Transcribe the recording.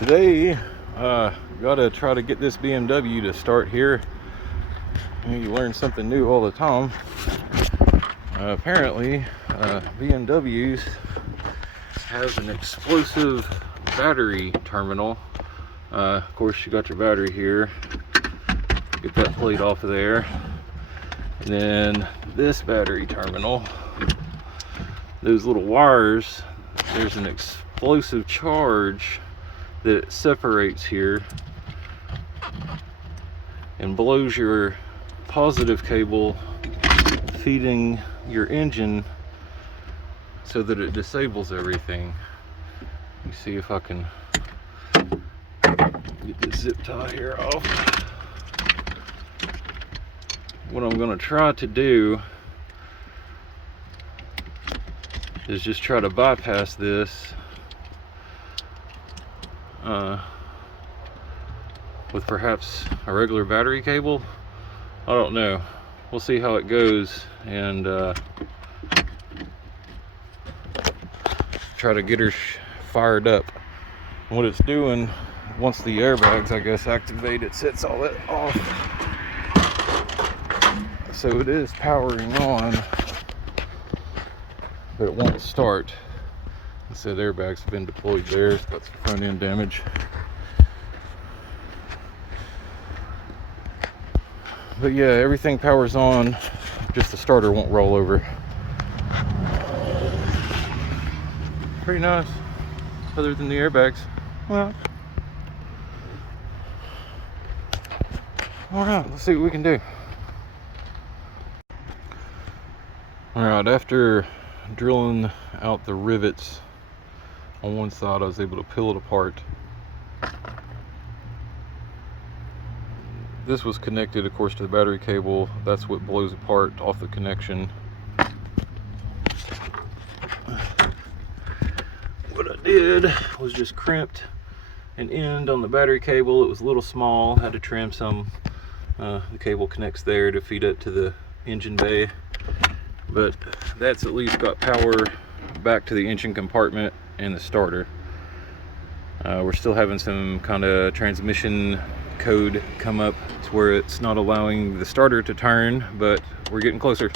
Today, gotta try to get this BMW to start here. You learn something new all the time. Apparently, BMWs have an explosive battery terminal. Of course, you got your battery here. Get that plate off of there. And then this battery terminal, those little wires, there's an explosive charge that separates here and blows your positive cable feeding your engine so that it disables everything. You see if I can get this zip tie here off. What I'm going to try to do is just try to bypass this with perhaps a regular battery cable. I don't know. We'll see how it goes and try to get her fired up. And what it's doing, once the airbags, I guess, activate, it sets all that off. So it is powering on, but it won't start. It said airbags have been deployed there. It's got some front end damage. But yeah, everything powers on, just the starter won't roll over. Pretty nice, other than the airbags. Well, all right, let's see what we can do. All right, after drilling out the rivets on one side, I was able to peel it apart. This was connected, of course, to the battery cable. That's what blows apart off the connection. What I did was just crimped an end on the battery cable. It was a little small, had to trim some. The cable connects there to feed up to the engine bay, but that's at least got power back to the engine compartment and the starter. We're still having some kind of transmission code come up to where it's not allowing the starter to turn, but we're getting closer.